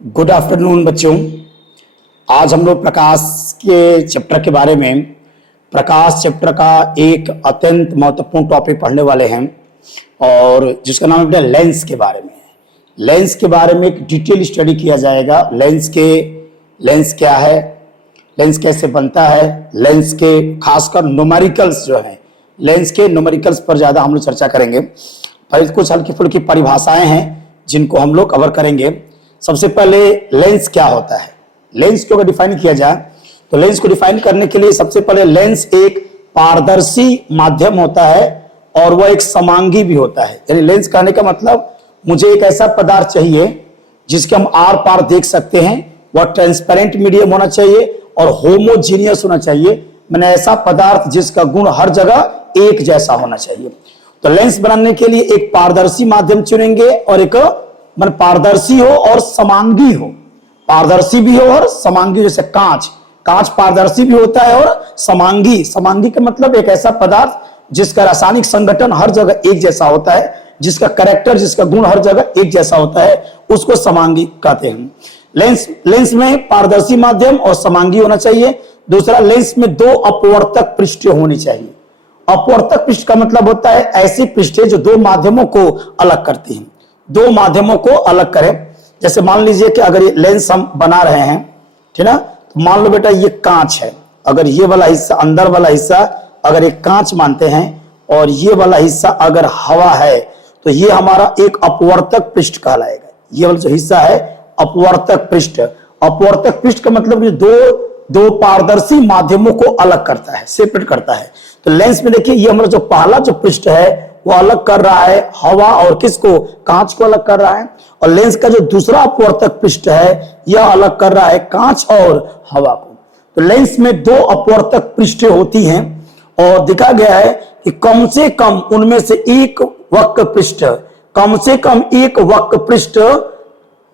Good afternoon बच्चों। आज हम लोग प्रकाश के चैप्टर के बारे में प्रकाश चैप्टर का एक अत्यंत महत्वपूर्ण टॉपिक पढ़ने वाले हैं और जिसका नाम है लेंस के बारे में। लेंस के बारे में एक डिटेल स्टडी किया जाएगा। लेंस क्या है, लेंस कैसे बनता है, लेंस के खासकर न्यूमेरिकल्स जो हैं, लेंस के न्यूमेरिकल्स पर ज़्यादा हम लोग चर्चा करेंगे। पर कुछ हल्की फुल्की परिभाषाएं हैं जिनको हम लोग कवर करेंगे। सबसे पहले लेंस क्या होता है, लेंस को अगर डिफाइन किया जाए तो लेंस को डिफाइन करने के लिए सबसे पहले लेंस एक पारदर्शी माध्यम होता है और वह एक समांगी भी होता है। यानी लेंस कहने का मतलब मुझे एक ऐसा पदार्थ चाहिए जिसके हम आर पार देख सकते हैं, वह ट्रांसपेरेंट मीडियम होना चाहिए और होमोजीनियस होना चाहिए। मैंने ऐसा पदार्थ जिसका गुण हर जगह एक जैसा होना चाहिए। तो लेंस बनाने के लिए एक पारदर्शी माध्यम चुनेंगे और एक मन पारदर्शी हो और समांगी हो, पारदर्शी भी हो और समांगी। जैसे कांच पारदर्शी भी होता है और समांगी का मतलब एक ऐसा पदार्थ जिसका रासायनिक संगठन हर जगह एक जैसा होता है, जिसका कैरेक्टर, जिसका गुण हर जगह एक जैसा होता है, उसको समांगी कहते हैं। लेंस में पारदर्शी माध्यम और समांगी होना चाहिए। दूसरा, लेंस में दो अपवर्तक पृष्ठें होनी चाहिए। अपवर्तक पृष्ठ का मतलब होता है ऐसी पृष्ठें जो दो माध्यमों को अलग करती हैं, दो माध्यमों को अलग करें। जैसे मान लीजिए कि अगर ये लेंस हम बना रहे हैं, ठीक ना, तो मान लो बेटा ये कांच है। अगर ये वाला हिस्सा, अंदर वाला हिस्सा अगर एक कांच मानते हैं और ये वाला हिस्सा अगर हवा है तो ये हमारा एक अपवर्तक पृष्ठ कहलाएगा। ये वाला जो हिस्सा है अपवर्तक पृष्ठ। अपवर्तक पृष्ठ का मतलब ये दो पारदर्शी माध्यमों को अलग करता है, सेपरेट करता है। तो लेंस में देखिए ये हमारा जो पहला जो पृष्ठ है वो अलग कर रहा है हवा और किसको, कांच को अलग कर रहा है। और लेंस का जो दूसरा अपवर्तक पृष्ठ है यह अलग कर रहा है कांच और हवा को। तो लेंस में दो अपवर्तक पृष्ठें होती हैं और देखा गया है कि कम से कम उनमें से एक वक्र पृष्ठ, कम से कम एक वक्र पृष्ठ,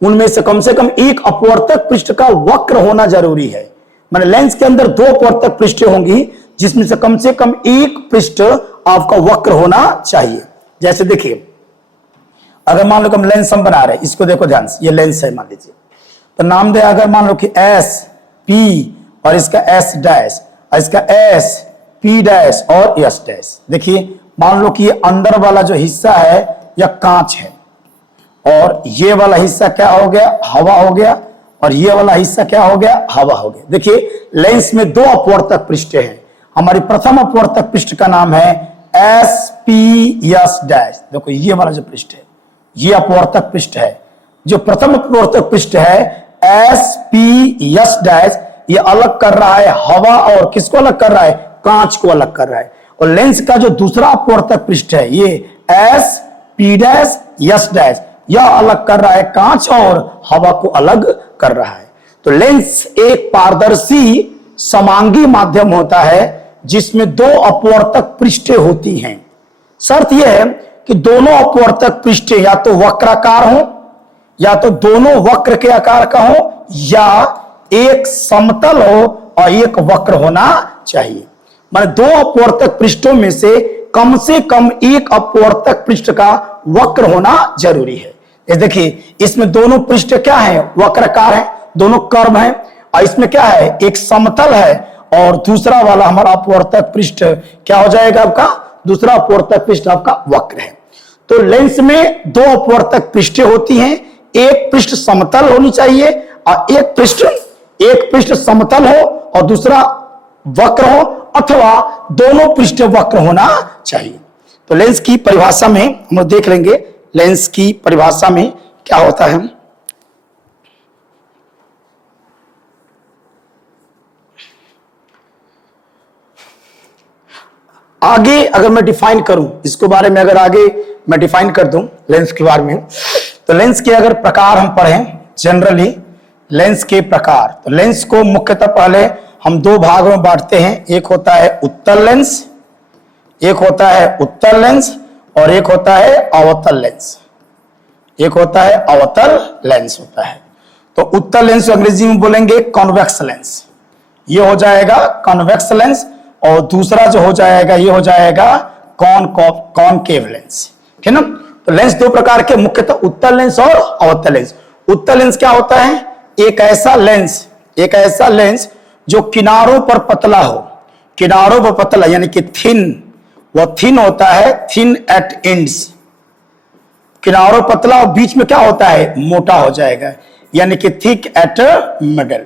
उनमें से कम एक अपवर्तक पृष्ठ का वक्र होना जरूरी है। माने लेंस के अंदर दो अपवर्तक पृष्ठें होंगी जिसमें से कम एक पृष्ठ आपका वक्र होना चाहिए। जैसे देखिए अगर मान लो कि हम लेंस हम बना रहे हैं, इसको देखो ध्यान से, ये लेंस है मान लीजिए, तो नाम दे अगर मान लो कि एस पी और इसका एस डैश और इसका एस पी डैश और एस डैश। देखिए मान लो कि ये अंदर वाला जो हिस्सा है यह कांच है और ये वाला हिस्सा क्या हो गया, हवा हो गया, और ये वाला हिस्सा क्या हो गया, हवा हो गया। देखिए लेंस में दो अपवर्तक पृष्ठें हैं। हमारी प्रथम अपवर्तक पृष्ठ का नाम है एस पी एस डैश। देखो ये वाला जो पृष्ठ है ये अपवर्तक पृष्ठ है। जो प्रथम अपवर्तक पृष्ठ है एस पी एस डैश, ये अलग कर रहा है हवा और किसको अलग कर रहा है, कांच को अलग कर रहा है। और लेंस का जो दूसरा अपवर्तक पृष्ठ है ये S P dash S dash, यह अलग कर रहा है कांच और हवा को अलग कर रहा है। तो लेंस एक पारदर्शी समांगी माध्यम होता है जिसमें दो अपवर्तक पृष्ठें होती हैं। शर्त यह है कि दोनों अपवर्तक पृष्ठें या तो वक्राकार हो, या तो दोनों वक्र के आकार का हो, या एक समतल हो और एक वक्र होना चाहिए। माने दो अपवर्तक पृष्ठों में से कम एक अपवर्तक पृष्ठ का वक्र होना जरूरी है। ये देखिए इसमें दोनों पृष्ठ क्या है, वक्राकार है, दोनों कर्व है, और इसमें क्या है, एक समतल है और दूसरा वाला हमारा अपवर्तक पृष्ठ क्या हो जाएगा आपका, दूसरा अपवर्तक पृष्ठ आपका वक्र है। तो लेंस में दो अपवर्तक पृष्ठें होती हैं, एक पृष्ठ समतल होनी चाहिए और एक पृष्ठ समतल हो और दूसरा वक्र हो, अथवा दोनों पृष्ठ वक्र होना चाहिए। तो लेंस की परिभाषा में हम लोग देख लेंगे, लेंस की परिभाषा में क्या होता है। आगे अगर मैं डिफाइन करूं इसको बारे में, अगर आगे मैं डिफाइन कर दूं लेंस के बारे में, तो लेंस के अगर प्रकार हम पढ़ें जनरली लेंस के प्रकार, तो लेंस को मुख्यतः पहले हम दो भागों में बांटते हैं। एक होता है उत्तल लेंस, एक होता है उत्तल लेंस और एक होता है अवतल लेंस। एक होता है अवतल लेंस होता है। तो उत्तल लेंस अंग्रेजी में बोलेंगे कॉन्वेक्स लेंस, ये हो जाएगा कॉन्वेक्स लेंस, और दूसरा जो हो जाएगा ये हो जाएगा कॉनकेव लेंस, ठीक है ना। तो लेंस दो प्रकार के मुख्यतः उत्तल लेंस और अवतल लेंस। उत्तल लेंस क्या होता है? एक ऐसा लेंस जो किनारों पर पतला हो, किनारों पर पतला यानी कि थिन, वह थिन होता है, थिन एट एंड्स, किनारों पतला और बीच में क्या होता है? मोटा हो जाएगा, यानी कि थिक एट मिडल,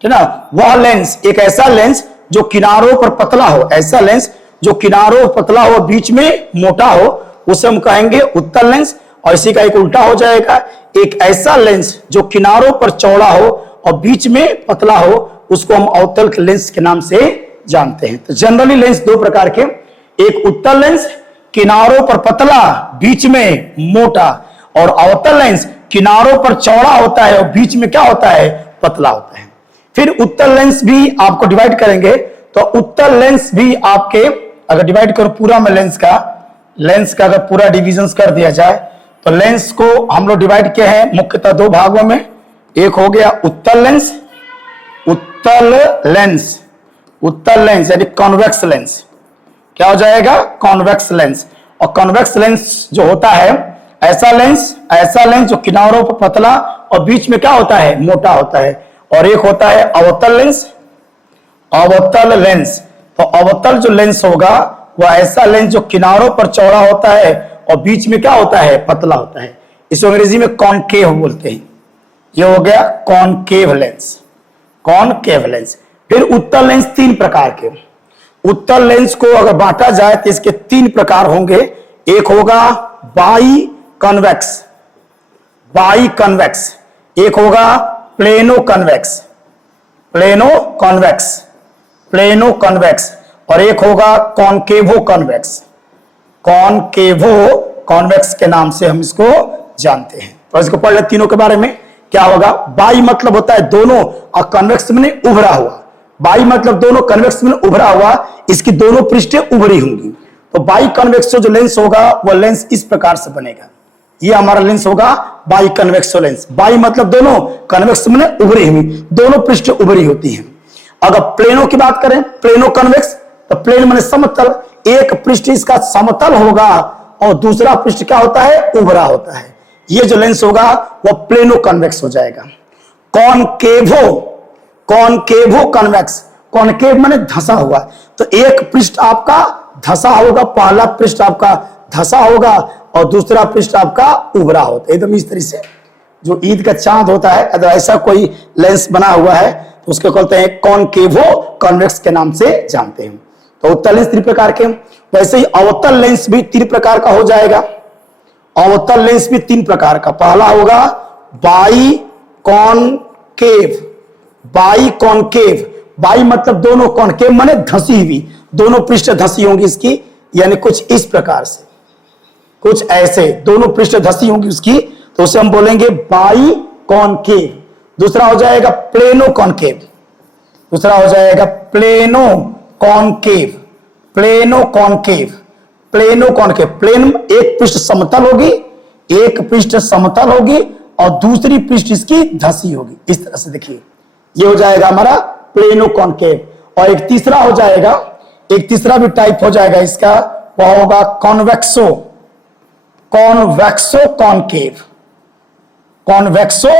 ठीक ना। वह लेंस, एक ऐसा लेंस जो किनारों पर पतला हो, ऐसा लेंस जो किनारों पर पतला हो बीच में मोटा हो, उसे हम कहेंगे उत्तल लेंस। और इसी का एक उल्टा हो जाएगा, एक ऐसा लेंस जो किनारों पर चौड़ा हो और बीच में पतला हो, उसको हम अवतल लेंस के नाम से जानते हैं। तो जनरली लेंस दो प्रकार के, एक उत्तल लेंस किनारों पर पतला बीच में मोटा, और अवतल लेंस किनारों पर चौड़ा होता है और बीच में क्या होता है? पतला होता है। फिर उत्तल लेंस भी आपको डिवाइड करेंगे, तो उत्तल लेंस भी आपके, अगर डिवाइड करो पूरा में लेंस का अगर पूरा डिविजन कर दिया जाए, तो लेंस को हम लोग डिवाइड किए हैं मुख्यतः दो भागों में। एक हो गया उत्तल लेंस, उत्तल लेंस यानी कॉन्वेक्स लेंस। क्या हो जाएगा? Convex lens. और कॉन्वेक्स लेंस जो होता है, ऐसा लेंस जो किनारों पर पतला और बीच में क्या होता है? मोटा होता है। और एक होता है अवतल लेंस। तो अवतल जो लेंस होगा वह ऐसा लेंस जो किनारों पर चौड़ा होता है और बीच में क्या होता है? पतला होता है। इसको अंग्रेजी में कॉनकेव बोलते हैं। ये हो गया कॉनकेव लेंस। फिर उत्तल लेंस तीन प्रकार के, उत्तल लेंस को अगर बांटा जाए तो इसके तीन प्रकार होंगे। एक होगा बाई कन्वेक्स, एक होगा प्लेनो कन्वेक्स, और एक होगा कॉनकेवो कॉन्वेक्स के नाम से हम इसको जानते हैं। तो इसको पढ़ ले तीनों के बारे में। क्या होगा? बाई मतलब होता है दोनों, और कन्वेक्स में उभरा हुआ। बाई मतलब दोनों, कन्वेक्स में उभरा हुआ, इसकी दोनों पृष्ठें उभरी होंगी। तो बाई कन्वेक्सो जो लेंस होगा वह लेंस इस प्रकार से बनेगा। ये हमारा लेंस होगा बाई कन्वेक्सो लेंस। बाई मतलब दोनों, कन्वेक्स में उभरी हुई, दोनों पृष्ठ उभरी होती हैं। अगर प्लेनो की बात करें, प्लेनो कन्वेक्स, तो प्लेन माने समतल, एक पृष्ठ इसका समतल होगा और दूसरा पृष्ठ क्या होता है? उभरा होता है। ये जो लेंस होगा वह प्लेनो कन्वेक्स हो जाएगा। कॉनकेवो कन्वेक्स, कॉनकेव माने धंसा हुआ, तो एक पृष्ठ आपका धंसा होगा, पहला पृष्ठ आपका धंसा होगा और दूसरा पृष्ठ आपका उभरा होता है। एकदम इस तरह से जो ईद का चांद होता है, अगर ऐसा कोई लेंस बना हुआ है तो उसको कहते हैं कॉनकेवो कन्वेक्स के नाम से जानते हैं। तो उत्तल लेंस तीन प्रकार के, वैसे ही अवतल लेंस भी तीन प्रकार का हो जाएगा। अवतल लेंस भी तीन प्रकार का, पहला होगा बाई कॉनकेव, बाई मतलब दोनों, कॉनकेव माने धंसी हुई, दोनों पृष्ठ धंसी होंगी इसकी, यानी कुछ इस प्रकार से, कुछ ऐसे दोनों पृष्ठ धंसी होंगी उसकी, तो उसे हम बोलेंगे बाई कॉनकेव। दूसरा हो जाएगा प्लेनो कॉनकेव, प्लेन एक पृष्ठ समतल होगी, और दूसरी पृष्ठ इसकी धंसी होगी। इस तरह से देखिए, ये हो जाएगा हमारा प्लेनो कॉनकेव। और एक तीसरा भी टाइप हो जाएगा इसका, वह होगा कॉन्वेक्सो कॉन्वेक्सो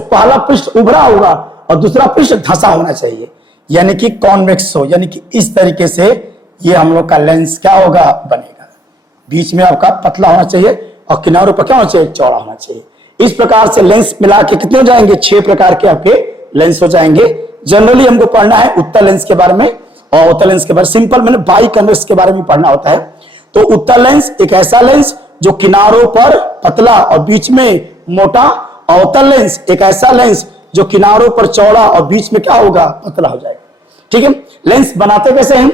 पहला पृष्ठ उभरा होगा और दूसरा पृष्ठ धंसा होना चाहिए, यानी कि कॉन्वेक्सो, यानी कि इस तरीके से ये हम लोग का लेंस क्या होगा? बनेगा। बीच में आपका पतला होना चाहिए और किनारों पर क्या होना चाहिए? चौड़ा होना चाहिए। इस प्रकार से लेंस मिला के कितने हो जाएंगे? 6 प्रकार के आपके लेंस हो जाएंगे। जनरली हमको पढ़ना है उत्तल लेंस के बारे में और अवतल लेंस के बारे में, सिंपल मैंने बाई कन्वेक्स के बारे में पढ़ना होता है। तो उत्तल लेंस एक ऐसा लेंस जो किनारों पर पतला और बीच में मोटा, अवतल लेंस एक ऐसा लेंस जो किनारों पर चौड़ा और बीच में क्या होगा? पतला हो जाएगा। ठीक है। लेंस बनाते कैसे हैं?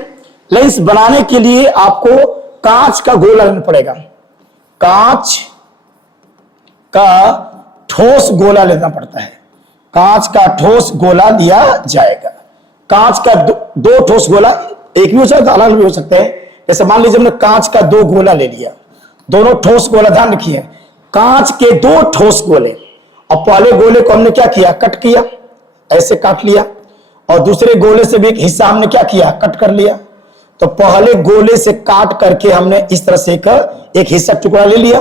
लेंस बनाने के लिए आपको कांच का गोला लेना पड़ेगा, कांच का ठोस गोला लेना पड़ता है, कांच का ठोस गोला लिया जाएगा। कांच का दो ठोस गोला, एक भी हो सकता है, अलग भी हो सकते हैं। जैसे मान लीजिए हमने कांच का 2 गोला ले लिया, दोनों ठोस गोला, ध्यान रखिए, कांच के 2 ठोस गोले, और पहले गोले को हमने क्या किया? कट किया, ऐसे काट लिया, और दूसरे गोले से भी एक हिस्सा हमने क्या किया? कट कर लिया। तो पहले गोले से काट करके हमने इस तरह से एक हिस्सा टुकड़ा ले लिया,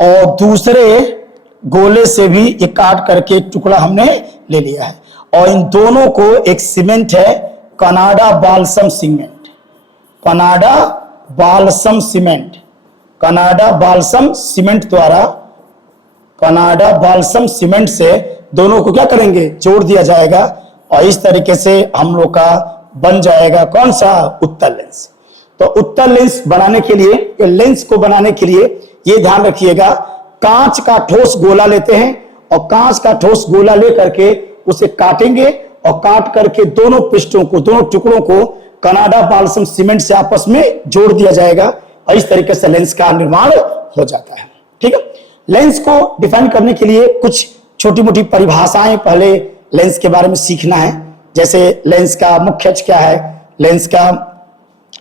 और दूसरे गोले से भी ये काट करके एक टुकड़ा हमने ले लिया है, और इन दोनों को एक सीमेंट है Canada balsam cement, Canada balsam cement, Canada balsam cement द्वारा, कनाडा बाल्सम सीमेंट से दोनों को क्या करेंगे, जोड़ दिया जाएगा, और इस तरीके से हम लोग का बन जाएगा कौन सा, उत्तल लेंस। तो उत्तल लेंस बनाने के लिए, लेंस को बनाने के लिए ये ध्यान रखिएगा, कांच का ठोस गोला लेते हैं और कांच का ठोस गोला लेकर के उसे काटेंगे और काट करके दोनों पृष्ठों को, दोनों टुकड़ों को कनाडा बाल्सम सीमेंट से आपस में जोड़ दिया जाएगा और इस तरीके से लेंस का निर्माण हो जाता है। ठीक है, लेंस को डिफाइन करने के लिए कुछ छोटी मोटी परिभाषाएं पहले लेंस के बारे में सीखना है। जैसे लेंस का मुख्य अक्ष क्या है, लेंस का,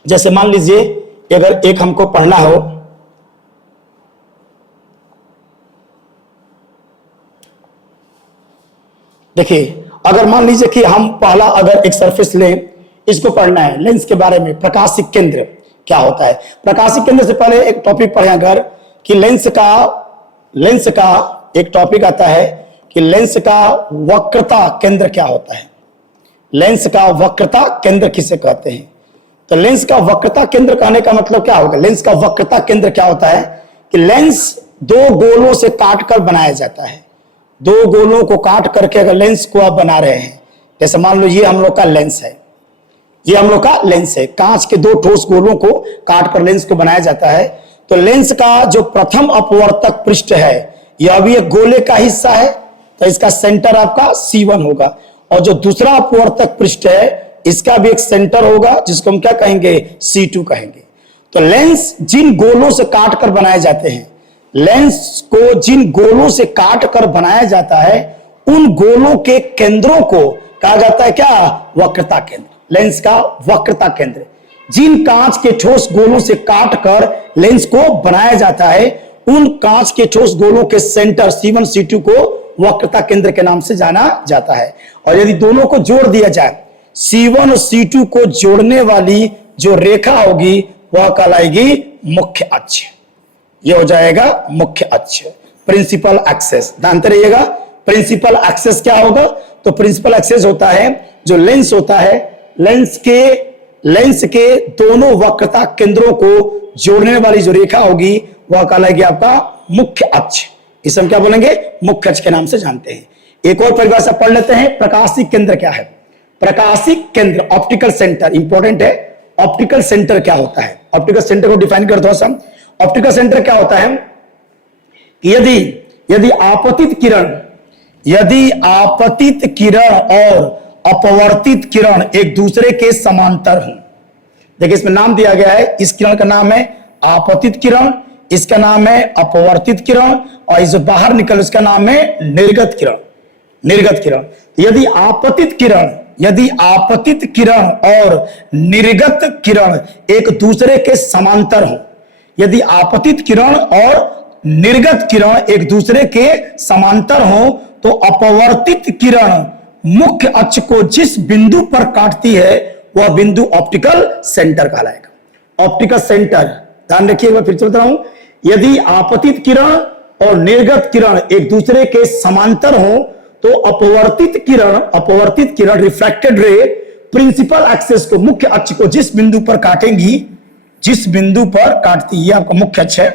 जैसे मान लीजिए अगर एक हमको पढ़ना हो, देखिए अगर मान लीजिए कि हम पहला अगर एक सरफेस लें, इसको पढ़ना है लेंस के बारे में, प्रकाशिक केंद्र क्या होता है। प्रकाशिक केंद्र से पहले एक टॉपिक पढ़े अगर कि लेंस का एक टॉपिक आता है कि लेंस का वक्रता केंद्र क्या होता है, लेंस का वक्रता केंद्र किसे कहते हैं। तो लेंस का वक्रता केंद्र कहने का मतलब क्या होगा, लेंस का वक्रता केंद्र क्या होता है कि लेंस दो गोलों से काट कर बनाया जाता है, दो गोलों को काट करके अगर लेंस को आप बना रहे हैं, जैसे मान लो ये हम लोग का लेंस है, ये हम लोग का लेंस है, कांच के दो ठोस गोलों को काट कर लेंस को बनाया जाता है। तो लेंस का जो प्रथम अपवर्तक पृष्ठ है यह भी एक गोले का हिस्सा है, तो इसका सेंटर आपका C1 होगा, और जो दूसरा अपवर्तक पृष्ठ है इसका भी एक सेंटर होगा जिसको हम क्या कहेंगे, C2 कहेंगे। तो लेंस जिन गोलों से काट कर बनाए जाते हैं, लेंस को जिन गोलों से काट कर बनाया जाता है उन गोलों के केंद्रों को कहा जाता है क्या, वक्रता केंद्र। लेंस का वक्रता केंद्र, जिन कांच के ठोस गोलों से काट कर लेंस को बनाया जाता है उन कांच के ठोस गोलों के सेंटर C1 C2 को वक्रता केंद्र के नाम से जाना जाता है। और यदि दोनों को जोड़ दिया जाए, C1 और C2 को जोड़ने वाली जो रेखा होगी वह कहलाएगी मुख्य अक्ष, ये हो जाएगा मुख्य अक्ष, प्रिंसिपल एक्सेस। जानते रहिएगा प्रिंसिपल एक्सेस क्या होगा, तो प्रिंसिपल एक्सेस होता है जो लेंस होता है, लेंस के दोनों वक्रता केंद्रों को जोड़ने वाली जो रेखा होगी वह कहलाएगी आपका मुख्य अक्ष। इसे हम क्या बोलेंगे, मुख्य अक्ष के नाम से जानते हैं। एक और परिभाषा पढ़ लेते हैं, प्रकाशिक केंद्र क्या है। प्रकाशिक केंद्र, ऑप्टिकल सेंटर, इंपॉर्टेंट है। ऑप्टिकल सेंटर क्या होता है, ऑप्टिकल सेंटर को डिफाइन करते हो हम। ऑप्टिकल सेंटर क्या होता है कि यदि आपतित किरण और अपवर्तित किरण एक दूसरे के समांतर हों, देखिए इसमें नाम दिया गया है, इस किरण का नाम है आपतित किरण, इसका नाम है अपवर्तित किरण, और इस बाहर निकल इसका नाम है निर्गत किरण, निर्गत किरण। यदि आपतित किरण और निर्गत किरण एक दूसरे के समांतर हो, यदि आपतित किरण और निर्गत किरण एक दूसरे के समांतर हो तो अपवर्तित किरण मुख्य अक्ष को जिस बिंदु पर काटती है वह बिंदु ऑप्टिकल सेंटर कहलाएगा। ऑप्टिकल सेंटर ध्यान रखिएगा, फिर से बता रहा हूं, यदि आपतित किरण और निर्गत किरण एक दूसरे के समांतर हो तो अपवर्तित किरण रिफ्रैक्टेड रे प्रिंसिपल एक्सेस को, मुख्य अक्ष को जिस बिंदु पर काटेंगी, जिस बिंदु पर काटती है आपका मुख्य अक्ष है,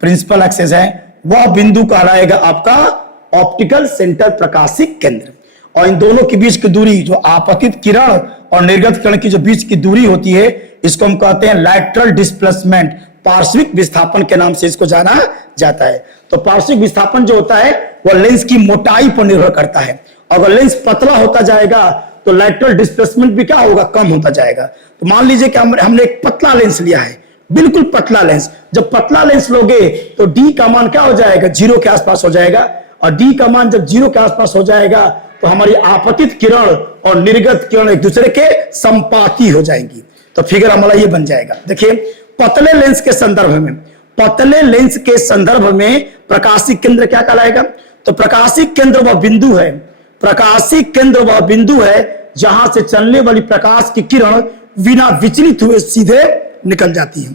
प्रिंसिपल एक्सेस है, वह बिंदु कहलाएगा आपका ऑप्टिकल सेंटर, प्रकाशिक केंद्र। और इन दोनों के बीच की दूरी, जो आपतित किरण और निर्गत किरण की जो बीच की दूरी होती है, इसको हम कहते हैं लैटरल डिस्प्लेसमेंट, पार्श्विक विस्थापन के नाम से इसको जाना जाता है। तो पार्श्विक विस्थापन जो होता है वह लेंस की मोटाई पर निर्भर करता है। अगर लेंस पतला होता जाएगा तो लैटरल डिस्प्लेसमेंट भी क्या होगा, कम होता जाएगा। तो मान लीजिए कि हमने एक पतला लेंस लिया है, बिल्कुल पतला लेंस। जब पतला लेंस लोगे तो डी का मान क्या हो जाएगा, 0 के आसपास हो जाएगा, और डी का मान जब 0 के आसपास हो जाएगा तो हमारी आपतित किरण और निर्गत किरण एक दूसरे के संपाती हो जाएंगी। तो फिगर हमारा ये बन जाएगा। देखिए पतले लेंस के संदर्भ में प्रकाशिक केंद्र क्या कहलाएगा, तो प्रकाशिक केंद्र वह बिंदु है जहां से चलने वाली प्रकाश की किरण बिना विचलित हुए सीधे निकल जाती है।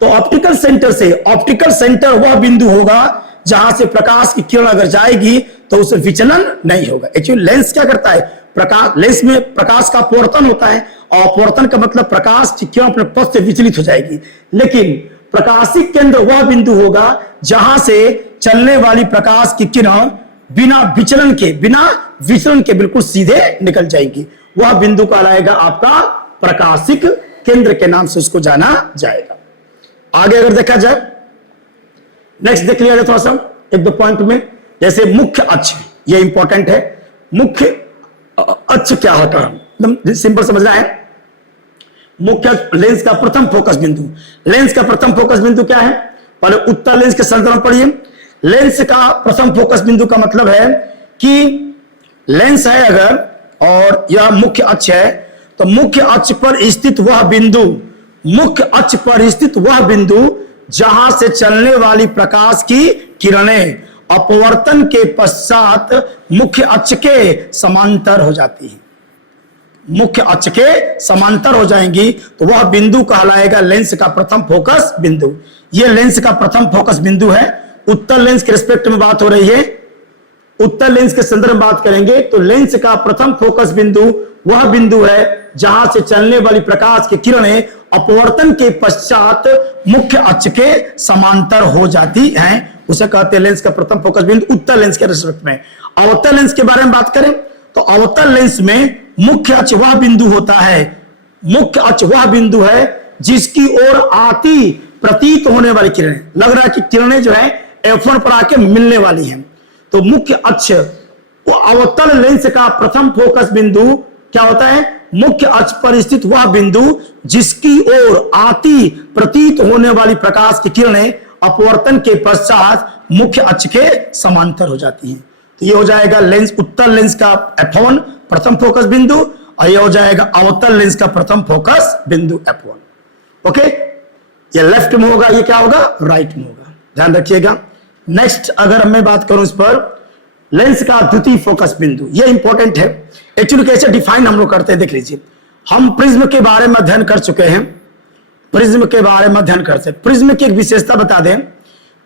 तो ऑप्टिकल सेंटर से, ऑप्टिकल सेंटर वह बिंदु होगा जहां से प्रकाश की किरण अगर जाएगी तो उसे विचलन नहीं होगा। एक्चुअली लेंस क्या करता है, प्रकाश, लेंस में प्रकाश का अपवर्तन होता है, और अपवर्तन का मतलब प्रकाश की किरण अपने पथ से विचलित हो जाएगी। लेकिन प्रकाशिक केंद्र वह बिंदु होगा जहां से चलने वाली प्रकाश की किरण बिना विचलन के बिल्कुल सीधे निकल जाएगी। वह बिंदु कहलाएगा आपका प्रकाशिक केंद्र के नाम से उसको जाना जाएगा। आगे अगर देखा जाए, नेक्स्ट देख लिया जाए थोड़ा सा एक दो पॉइंट में, जैसे मुख्य अक्ष, ये इंपॉर्टेंट है। मुख्य अक्ष क्या होता है, एकदम सिंपल समझना है। मुख्य लेंस का प्रथम फोकस बिंदु, लेंस का प्रथम फोकस बिंदु क्या है, पहले उत्तल लेंस के संदर्भ में पढ़िए। लेंस का प्रथम फोकस बिंदु का मतलब है कि लेंस है अगर, और यह मुख्य अक्ष है, तो मुख्य अक्ष पर स्थित वह बिंदु, मुख्य अक्ष पर स्थित वह बिंदु जहां से चलने वाली प्रकाश की किरणें अपवर्तन के पश्चात मुख्य अक्ष के समांतर हो जाती है, मुख्य अक्ष के समांतर हो जाएंगी, तो वह बिंदु कहलाएगा लेंस का प्रथम फोकस बिंदु। यह लेंस का प्रथम फोकस बिंदु है। उत्तल लेंस के रिस्पेक्ट में बात हो रही है, उत्तल लेंस के संदर्भ में बात करेंगे तो लेंस का प्रथम फोकस बिंदु वह बिंदु है जहां से चलने वाली प्रकाश की किरणें अपवर्तन के पश्चात मुख्य अक्ष के समांतर हो जाती हैं, उसे कहते हैं लेंस का प्रथम फोकस बिंदु उत्तल लेंस के रिस्पेक्ट में। अवतल लेंस के बारे में बात करें तो अवतल लेंस में मुख्य अक्ष वह बिंदु होता है, मुख्य अक्ष वह बिंदु है जिसकी ओर आती प्रतीत होने वाली किरणें, लग रहा है कि किरणें जो है F1 पर आके मिलने वाली हैं, तो मुख्य अक्ष, वो अवतल लेंस का प्रथम फोकस बिंदु क्या होता है, मुख्य अक्ष पर स्थित वह बिंदु जिसकी ओर आती प्रतीत होने वाली प्रकाश की किरणें अपवर्तन के पश्चात मुख्य अक्ष के समांतर हो जाती हैं। तो ये हो जाएगा लेंस, उत्तल लेंस का F1 प्रथम फोकस बिंदु, और ये हो जाएगा अवतल लेंस का प्रथम फोकस बिंदु F1। ओके, ये लेफ्ट में होगा, ये क्या होगा, राइट में होगा, ध्यान रखिएगा। नेक्स्ट अगर मैं बात करूं इस पर, लेंस का द्वितीय फोकस बिंदु, ये इंपॉर्टेंट है। एक्चुअली कैसे डिफाइन हम लोग करते हैं देख लीजिए। हम प्रिज्म के बारे में अध्ययन कर चुके हैं, प्रिज्म के बारे में अध्ययन करते हैं। प्रिज्म की एक विशेषता बता दें,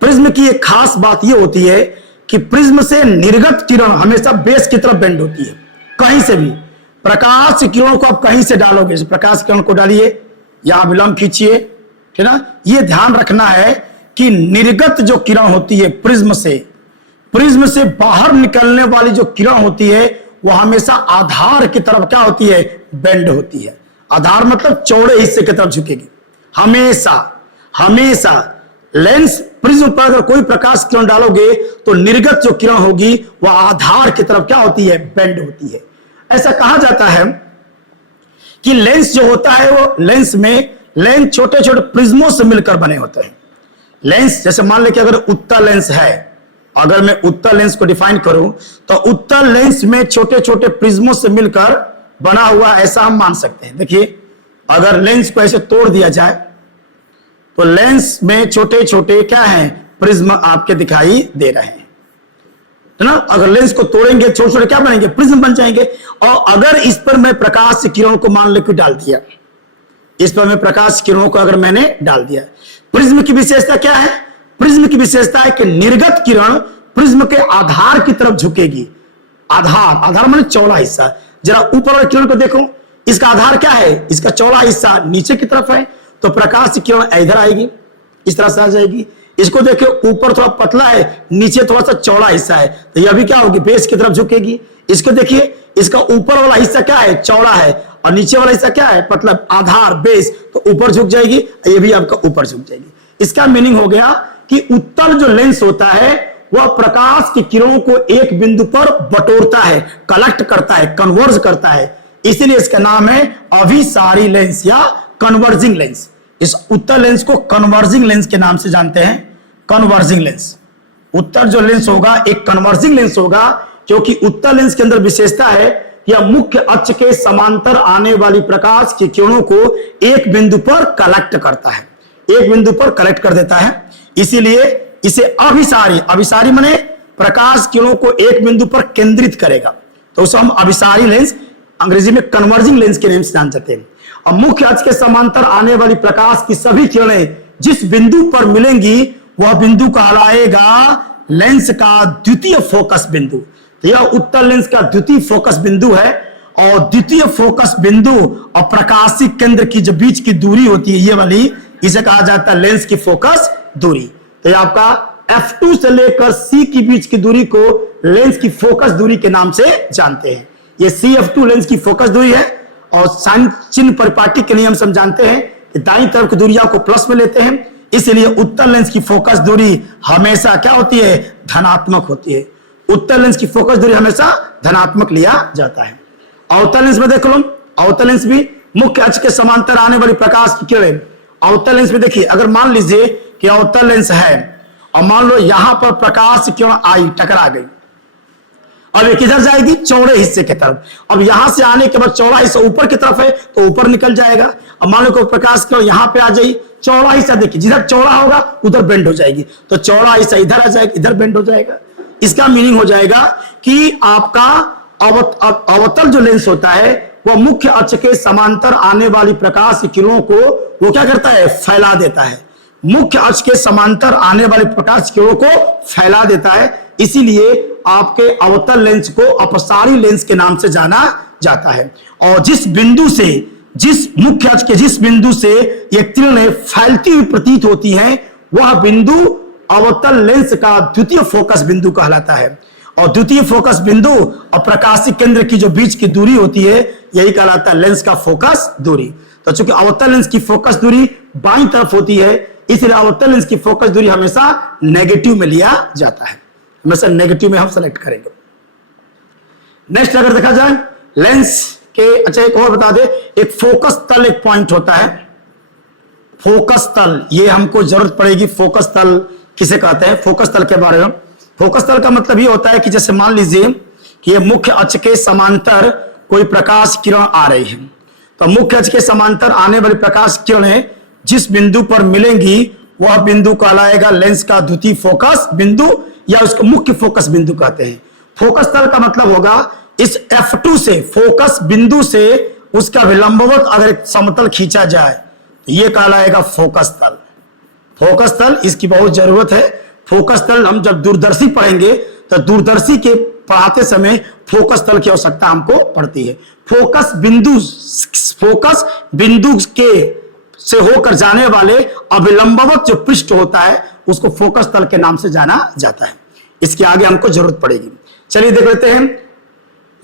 प्रिज्म की एक खास बात यह होती है कि प्रिज्म से निर्गत किरण हमेशा बेस की तरफ बेंड होती है, कहीं से भी प्रकाश किरणों को आप कहीं से डालोगे, प्रकाश किरण को डालिए, यहां विलंब खींचिए, ठीक ना, ये ध्यान रखना है कि निर्गत जो किरण होती है प्रिज्म से बाहर निकलने वाली जो किरण होती है वह हमेशा आधार की तरफ क्या होती है, बेंड होती है। आधार मतलब चौड़े हिस्से की तरफ झुकेगी हमेशा, हमेशा। लेंस प्रिज्म पर अगर कोई प्रकाश किरण डालोगे तो निर्गत जो किरण होगी वह आधार की तरफ क्या होती है, बेंड होती है। ऐसा कहा जाता है कि लेंस जो होता है वो लेंस छोटे छोटे प्रिज्मों से मिलकर बने होते हैं। लेंस जैसे मान लें कि अगर उत्तल लेंस है, अगर मैं उत्तल लेंस को डिफाइन करूं तो उत्तल लेंस में छोटे छोटे प्रिज्मों से मिलकर बना हुआ, ऐसा हम मान सकते हैं। देखिए अगर लेंस को ऐसे तोड़ दिया जाए तो लेंस में छोटे छोटे क्या हैं, प्रिज्म आपके दिखाई दे रहे हैं, है ना। अगर लेंस को तोड़ेंगे छोटे छोटे क्या बनेंगे, प्रिज्म बन जाएंगे। और अगर इस पर मैं प्रकाश किरणों को मान लो कि डाल दिया, इस पर मैं प्रकाश किरणों को अगर मैंने डाल दिया, प्रिज्म की विशेषता क्या है, प्रिज्म की विशेषता है कि निर्गत किरण प्रिज्म के आधार की तरफ झुकेगी। आधार माने चौड़ा हिस्सा। जरा ऊपर वाली किरण को देखो, इसका आधार क्या है, इसका चौड़ा हिस्सा नीचे की तरफ है, तो प्रकाश की किरण इधर आएगी, इस तरह से आ जाएगी। इसको देखो ऊपर थोड़ा पतला है, नीचे थोड़ा सा चौड़ा हिस्सा है, तो यह भी क्या होगी, बेस की तरफ झुकेगी। इसको देखिए, इसका ऊपर वाला हिस्सा क्या है, चौड़ा है, और नीचे वाला हिस्सा क्या है, मतलब आधार बेस, तो ऊपर झुक जाएगी, ये भी आपका ऊपर झुक जाएगी। इसका मीनिंग हो गया कि उत्तल जो लेंस होता है वह प्रकाश की किरणों को एक बिंदु पर बटोरता है, कलेक्ट करता है, कन्वर्ज करता है, इसीलिए इसका नाम है अभिसारी लेंस या कन्वर्जिंग लेंस। इस उत्तल लेंस को कन्वर्जिंग लेंस के नाम से जानते हैं, कन्वर्जिंग लेंस। उत्तल जो लेंस होगा एक कन्वर्जिंग लेंस होगा, क्योंकि उत्तल लेंस के अंदर विशेषता है यह मुख्य अक्ष के समांतर आने वाली प्रकाश की किरणों को एक बिंदु पर कलेक्ट करता है, एक बिंदु पर कलेक्ट कर देता है, इसीलिए इसे अभिसारी माने प्रकाश किरणों को एक बिंदु पर केंद्रित करेगा, तो उसे हम अभिसारी लेंस, अंग्रेजी में कन्वर्जिंग लेंस के नाम से जान सकते हैं। और मुख्य अक्ष के समांतर आने वाली प्रकाश की सभी किरणें जिस बिंदु पर मिलेंगी वह बिंदु कहलाएगा लेंस का द्वितीय फोकस बिंदु। तो यह उत्तल लेंस का द्वितीय फोकस बिंदु है, और द्वितीय फोकस बिंदु और प्रकाशिक केंद्र की जो बीच की दूरी होती है ये वाली, इसे कहा जाता है लेंस की फोकस दूरी। तो ये आपका F2 से लेकर C की बीच की दूरी को लेंस की फोकस दूरी के नाम से जानते हैं। ये CF2 लेंस की फोकस दूरी है, और साइन चिन्ह परिपाटी के नियम से हम जानते हैं कि दाईं तरफ की दूरियां को प्लस में लेते हैं, इसलिए उत्तल लेंस की फोकस दूरी हमेशा क्या होती है, धनात्मक होती है। उत्तल लेंस की फोकस दूरी हमेशा धनात्मक लिया जाता है। अवतल लेंस में देख लो, अवतल लेंस भी मुख्य अक्ष के समांतर आने वाली प्रकाश की किरणें। अवतल लेंस में देखिए, अगर मान लीजिए कि अवतल लेंस है और मान लो यहां पर प्रकाश किरण आई, टकरा गई, अब ये किधर जाएगी, चौड़े हिस्से की तरफ। अब यहां से आने के बाद चौड़ा हिस्सा ऊपर की तरफ है तो ऊपर निकल जाएगा। अब मान लो कोई प्रकाश किरण यहां पे आ जाए, चौड़ा हिस्सा देखिए, जिधर चौड़ा होगा उधर बेंड हो जाएगी, तो चौड़ा हिस्सा इधर आ जाएगा, इधर बेंड हो जाएगा। इसका मीनिंग हो जाएगा कि आपका अवतल जो लेंस होता है वह मुख्य अक्ष के समांतर आने वाली प्रकाश की किरणों को वो क्या करता है, फैला देता है। मुख्य अक्ष के समांतर आने वाली प्रकाश किरणों को फैला देता है, इसीलिए आपके अवतल लेंस को अपसारी लेंस के नाम से जाना जाता है। और जिस बिंदु से, जिस मुख्य अक्ष के जिस बिंदु से ये किरणें फैलती हुई प्रतीत होती हैं, वह बिंदु अवतल लेंस का द्वितीय फोकस बिंदु कहलाता है। और द्वितीय फोकस बिंदु और प्रकाशिक केंद्र की जो बीच की दूरी होती है यही कहलाता है लेंस का फोकस दूरी। तो चूंकि अवतल लेंस की फोकस दूरी बाईं तरफ होती है, इसलिए अवतल लेंस की फोकस दूरी हमेशा नेगेटिव में लिया जाता है, हमेशा नेगेटिव में हम सेलेक्ट करेंगे। नेक्स्ट अगर देखा जाए लेंस के, अच्छा एक और बता दे, एक फोकस तल एक पॉइंट होता है, फोकस तल, ये हमको जरूरत पड़ेगी। फोकस तल किसे कहते हैं, फोकस तल के बारे में। फोकस तल का मतलब ये होता है कि जैसे मान लीजिए कि ये मुख्य अक्ष के समांतर कोई प्रकाश किरण आ रही है, तो मुख्य अक्ष के समांतर आने वाली प्रकाश किरणें जिस बिंदु पर मिलेंगी वह बिंदु कहलाएगा लेंस का द्वितीय फोकस बिंदु, या उसको मुख्य फोकस बिंदु कहते हैं। फोकस तल का मतलब होगा इस F2 से, फोकस बिंदु से उसका विलंबवत अगर एक समतल खींचा जाए तो ये कहलाएगा फोकस तल। फोकस तल इसकी बहुत जरूरत है। फोकस तल हम जब दूरदर्शी पढ़ेंगे तो दूरदर्शी के पढ़ाते समय फोकस तल की आवश्यकता हमको पड़ती है। फोकस बिंदु के से होकर जाने वाले अविलंबवत जो पृष्ठ होता है उसको फोकस तल के नाम से जाना जाता है। इसके आगे हमको जरूरत पड़ेगी। चलिए देख लेते हैं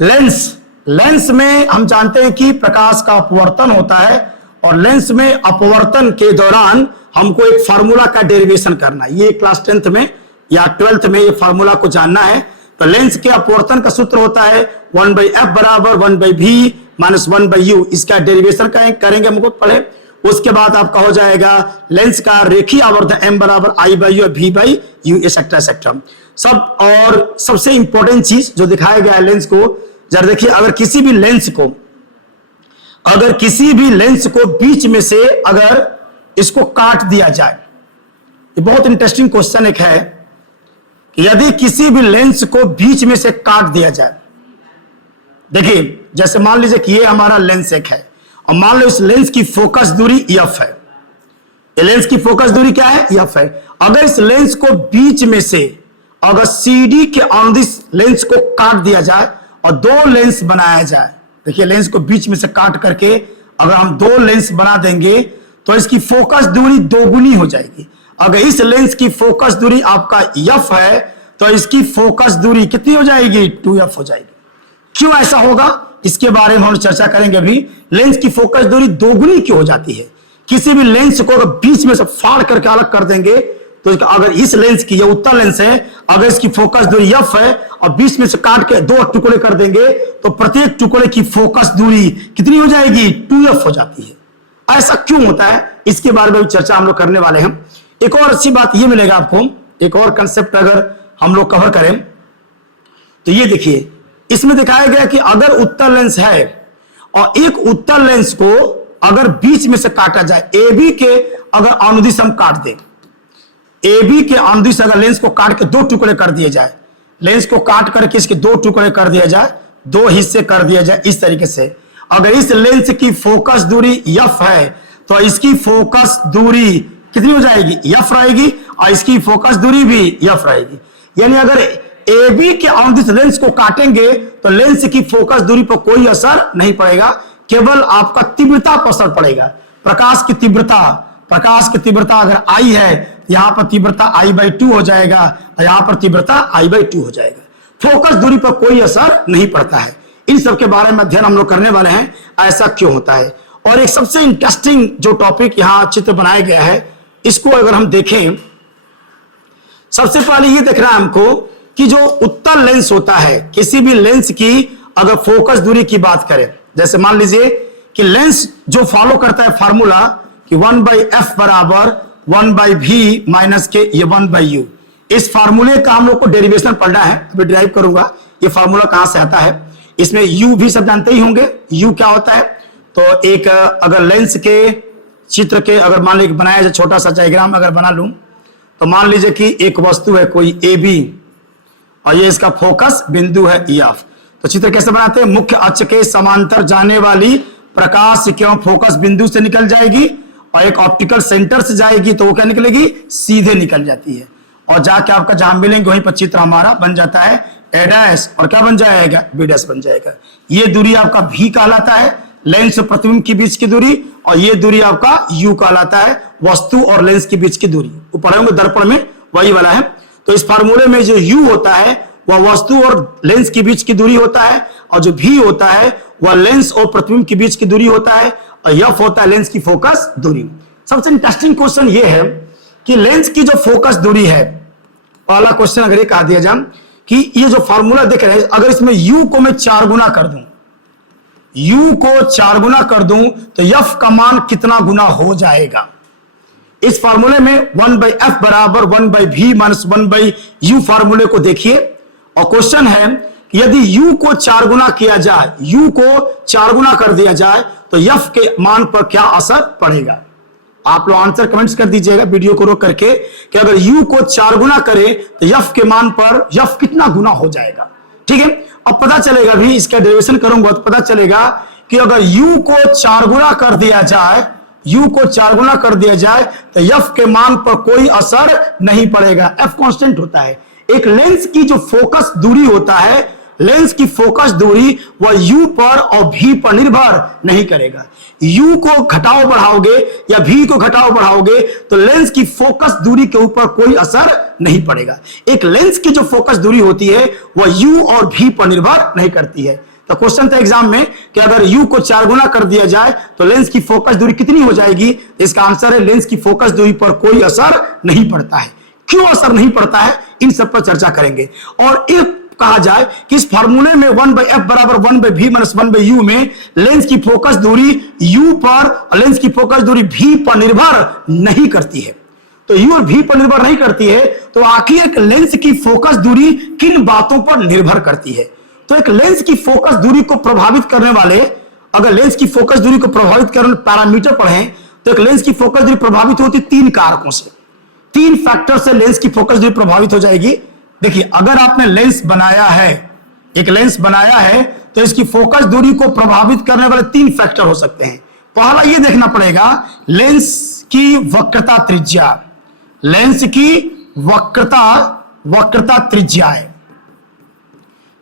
लेंस। लेंस में हम जानते हैं कि प्रकाश का अपवर्तन होता है, और लेंस में अपवर्तन के दौरान हमको एक फार्मूला का डेरिवेशन करना है। ये क्लास 10th में या 12th में ये फार्मूला को जानना है। तो लेंस के अपवर्तन का सूत्र होता है 1/f बराबर 1/v माइनस 1/u। इसका डेरिवेशन करेंगे, हमको पढ़े। उसके बाद आपका हो जाएगा लेंस का रेखीय आवर्धन m बराबर I/u और v/u एक्सेट्रा सब। और सबसे इंपॉर्टेंट चीज जो दिखाया गया है लेंस को, जरा देखिए, अगर किसी भी लेंस को बीच में से अगर इसको काट दिया जाए, ये बहुत इंटरेस्टिंग क्वेश्चन एक है कि यदि किसी भी लेंस को बीच में से काट दिया जाए, देखिए जैसे मान लीजिए कि ये हमारा लेंस एक है और मान लो इस लेंस की फोकस दूरी f है। ये लेंस की फोकस दूरी क्या है, f है। अगर इस लेंस को बीच में से अगर CD के अनुदिश लेंस को काट दिया जाए और दो लेंस बनाया जाए, देखिए लेंस को बीच में से काट करके अगर हम दो लेंस बना देंगे तो इसकी फोकस दूरी दोगुनी हो जाएगी। अगर इस लेंस की फोकस दूरी आपका f है तो इसकी फोकस दूरी कितनी हो जाएगी, 2f हो जाएगी। क्यों ऐसा होगा इसके बारे में हम चर्चा करेंगे अभी। लेंस की फोकस दूरी दोगुनी क्यों हो जाती है? किसी भी लेंस को अगर बीच में से फाड़ करके अलग कर देंगे तो अगर इस लेंस की, ये उत्तल लेंस है, अगर इसकी फोकस दूरी f है और बीच में से काट के दो टुकड़े कर देंगे तो प्रत्येक टुकड़े की फोकस दूरी कितनी हो जाएगी, 2f हो जाती है। ऐसा क्यों होता है इसके बारे में चर्चा हम लोग करने वाले हैं। एक और अच्छी बात ये मिलेगा आपको, एक और कंसेप्ट अगर हम लोग कवर करें तो ये देखिए, इसमें दिखाया गया कि अगर उत्तल लेंस है और एक उत्तल लेंस को अगर बीच में से काटा जाए, AB के अगर अनुदिश हम काट दें, AB के अनुदिश अगर लेंस को काट के दो टुकड़े कर दिए जाए, लेंस को काट करके इसके दो टुकड़े कर दिया जाए, दो हिस्से कर दिया जाए इस तरीके से, अगर इस लेंस की फोकस दूरी f है तो इसकी फोकस दूरी कितनी हो जाएगी, एफ रहेगी, और इसकी फोकस दूरी भी एफ रहेगी। यानी अगर ए बी के ऑन दिस लेंस को काटेंगे तो लेंस की फोकस दूरी पर कोई असर नहीं पड़ेगा, केवल आपका तीव्रता पर असर पड़ेगा। प्रकाश की तीव्रता अगर आई है, यहां पर तीव्रता I/2 हो जाएगा और यहां पर तीव्रता I/2 हो जाएगा। फोकस दूरी पर कोई असर नहीं पड़ता है। इन सब के बारे में अध्ययन हम लोग करने वाले हैं, ऐसा क्यों होता है। और एक सबसे इंटरेस्टिंग जो टॉपिक यहां चित्र बनाया गया है, इसको अगर हम देखें, सबसे पहले ये देखना है हमको कि जो उत्तल लेंस होता है, किसी भी लेंस की अगर फोकस दूरी की बात करें, जैसे मान लीजिए कि लेंस जो फॉलो करता है फार्मूला कि 1/f बराबर 1/v माइनस के ये 1/u, इस फार्मूले का हम लोग को डेरिवेशन पढ़ना है, अभी ड्राइव करूंगा ये फार्मूला कहां से आता है। इसमें u भी सब जानते ही होंगे, u क्या होता है। तो एक अगर लेंस के चित्र के अगर मान लीजिए बनाया जाए, छोटा सा डायग्राम अगर बना लूं, तो मान लीजिए कि एक वस्तु है कोई AB और ये इसका फोकस बिंदु है EF। तो चित्र कैसे बनाते हैं, मुख्य अक्ष के समांतर जाने वाली प्रकाश क्यों फोकस बिंदु से निकल जाएगी और एक ऑप्टिकल सेंटर से जाएगी, तो वो क्या निकलेगी, सीधे निकल जाती है और जाके आपका जहां मिलेंगे वहीं पर चित्र हमारा बन जाता है A' और क्या बन जाएगा, B' बन जाएगा। ये दूरी आपका V कहलाता है, लेंस और प्रतिबिंब के बीच की दूरी, और ये दूरी आपका U कहलाता है, वस्तु और लेंस के बीच की दूरी। वो पढ़ेंगे दर्पण में, वही वाला है। तो इस फार्मूले में जो U होता है वह वस्तु और लेंस के बीच की दूरी होता है, और जो V होता है वह लेंस और प्रतिबिंब के बीच की दूरी होता है, और F होता है लेंस की फोकस दूरी। सबसे इंटरेस्टिंग क्वेश्चन ये है कि लेंस की जो फोकस दूरी है, पहला क्वेश्चन अगर ये कहा दिया जाए कि ये जो फार्मूला देख रहे हैं, अगर इसमें U को मैं 4 गुना कर दूं, U को 4 गुना कर दूं तो F का मान कितना गुना हो जाएगा। इस फार्मूले में 1/f बराबर 1/v माइनस 1/u फार्मूले को देखिए, और क्वेश्चन है कि यदि U को 4 गुना किया जाए, U को 4 गुना कर दिया जाए तो F के मान पर क्या असर पड़ेगा। आप लोग आंसर कमेंट्स कर दीजिएगा वीडियो को रोक करके कि अगर U को 4 गुना करें तो F के मान पर F कितना गुना हो जाएगा। ठीक है, अब पता चलेगा भी, इसका डेरिवेशन करूंगा तो पता चलेगा कि अगर U को 4 गुना कर दिया जाए, U को 4 गुना कर दिया जाए तो F के मान पर कोई असर नहीं पड़ेगा। F कांस्टेंट होता है। एक लेंस की जो फोकस दूरी होता है, लेंस की फोकस दूरी वह U पर और V पर निर्भर नहीं करेगा। U को घटाओ बढ़ाओगे या V को घटाओ बढ़ाओगे तो लेंस की फोकस दूरी के ऊपर कोई असर नहीं पड़ेगा। एक लेंस की जो फोकस दूरी होती है वह U और V पर निर्भर नहीं करती है। तो क्वेश्चन था एग्जाम में कि अगर U को 4 गुना कर दिया जाए तो लेंस की फोकस दूरी कितनी हो जाएगी। इसका आंसर है लेंस की फोकस दूरी पर कोई असर नहीं पड़ता है। क्यों असर नहीं पड़ता है, इन सब पर चर्चा करेंगे। और एक कहा जाए कि इस फार्मूले में 1/f बराबर 1/v माइनस 1/u में लेंस की फोकस दूरी U पर और लेंस की फोकस दूरी V पर निर्भर नहीं करती है। तो U और V पर निर्भर नहीं करती है, तो आखिर एक लेंस की फोकस दूरी किन बातों पर निर्भर करती है। तो एक लेंस की फोकस दूरी को प्रभावित करने वाले, अगर लेंस की फोकस दूरी को प्रभावित करने पैरामीटर पढ़ें तो एक लेंस की फोकस दूरी प्रभावित होती 3 कारकों से, 3 फैक्टर से लेंस की फोकस दूरी प्रभावित हो जाएगी। देखिए, अगर आपने लेंस बनाया है, एक लेंस बनाया है, तो इसकी फोकस दूरी को प्रभावित करने वाले 3 फैक्टर हो सकते हैं। पहला ये देखना पड़ेगा लेंस की वक्रता त्रिज्या, लेंस की वक्रता त्रिज्याएं,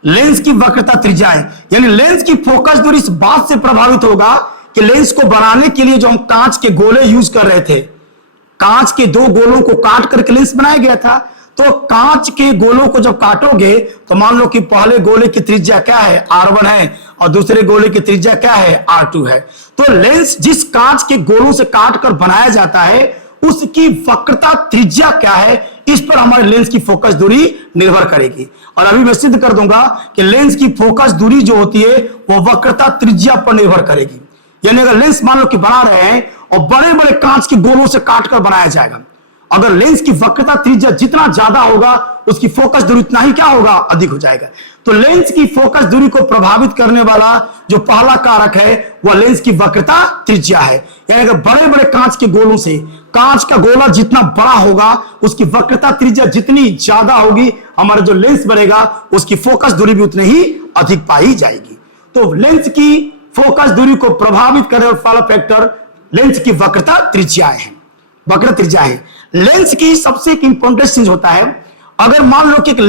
लेंस की वक्रता त्रिज्याएं, यानी लेंस की फोकस दूरी इस बात से प्रभावित होगा कि लेंस को बनाने के लिए जो हम कांच के गोले यूज कर रहे थे, कांच के 2 गोलों को काट करके लेंस बनाया गया था। तो कांच के गोलों को जब काटोगे तो मान लो कि पहले गोले की त्रिज्या क्या है, R1 है, और दूसरे गोले की त्रिज्या क्या है, R2 है। तो लेंस जिस कांच के गोलों से काट कर बनाया जाता है उसकी वक्रता त्रिज्या क्या है, इस पर हमारे लेंस की फोकस दूरी निर्भर करेगी। और अभी मैं सिद्ध कर दूंगा कि लेंस की फोकस दूरी जो होती है वो वक्रता त्रिज्या पर निर्भर करेगी। यानी अगर लेंस मान लो कि बना रहे हैं और बड़े बड़े कांच के गोलों से काटकर बनाया जाएगा, अगर लेंस की वक्रता त्रिज्या जितना ज्यादा होगा उसकी फोकस दूरी उतना ही क्या होगा, अधिक हो जाएगा। तो लेंस की फोकस दूरी को प्रभावित करने वाला जो पहला कारक है वह लेंस की वक्रता त्रिज्या है। यानी अगर बड़े बड़े कांच के गोलों से, कांच का गोला जितना बड़ा होगा उसकी वक्रता त्रिज्या जितनी ज्यादा होगी, हमारा जो लेंस बनेगा उसकी फोकस दूरी भी उतनी ही अधिक पाई जाएगी। तो लेंस की फोकस दूरी को प्रभावित करने वाला पहला फैक्टर लेंस की वक्रता त्रिज्याएं है। वक्र त्रिज्या है। लेंस की सबसे एक इंपॉर्टेंट चीज होता है, अगर मान लो कि एक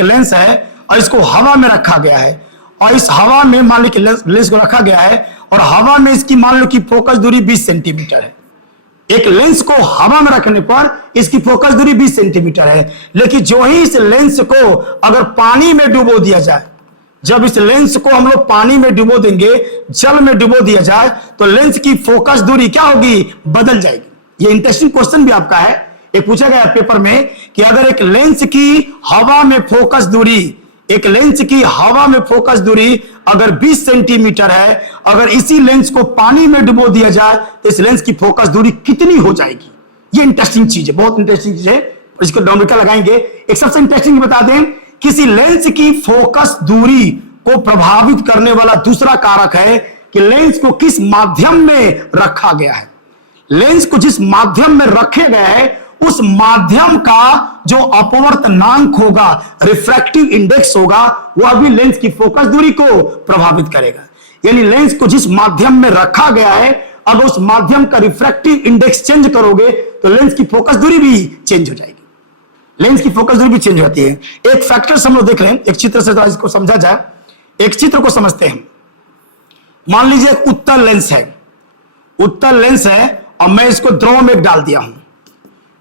लेंस है और इसको हवा में रखा गया है, और इस हवा में मान लो कि लेंस को रखा गया है और हवा में इसकी मान लो कि फोकस दूरी 20 सेंटीमीटर है। एक लेंस को हवा में रखने पर इसकी फोकस दूरी 20 सेंटीमीटर है, लेकिन जो ही इस लेंस को अगर पानी में डुबो दिया जाए, जब इस लेंस को हम लोग पानी में डुबो देंगे, जल में डुबो दिया जाए, तो लेंस की फोकस दूरी क्या होगी, बदल जाएगी। ये इंटरेस्टिंग क्वेश्चन भी आपका है, ये पूछा गया पेपर में कि अगर एक लेंस की हवा में फोकस दूरी अगर 20 सेंटीमीटर है, अगर इसी लेंस को पानी में डुबो दिया जाए तो इस लेंस की फोकस दूरी कितनी हो जाएगी। ये इंटरेस्टिंग चीज है, बहुत इंटरेस्टिंग चीज है, इसको न्यूमेरिकल लगाएंगे। एक सबसे इंटरेस्टिंग बता दें, किसी लेंस की फोकस दूरी को प्रभावित करने वाला दूसरा कारक है कि लेंस को किस माध्यम में रखा गया है। लेंस को जिस माध्यम में रखे गए हैं उस माध्यम का जो अपवर्तनांक होगा, रिफ्रैक्टिव इंडेक्स होगा, वह भी लेंस की फोकस दूरी को प्रभावित करेगा। यानी लेंस को जिस माध्यम में रखा गया है, अगर उस माध्यम का रिफ्रैक्टिव इंडेक्स चेंज करोगे तो लेंस की फोकस दूरी भी चेंज हो जाएगी। लेंस की फोकस दूरी भी चेंज होती है। एक फैक्टर हम लोग देख रहे हैं, एक चित्र से इसको समझा जाए। एक चित्र को समझते हैं। मान लीजिए एक उत्तल लेंस है और मैं इसको द्रव में डाल दिया हूं।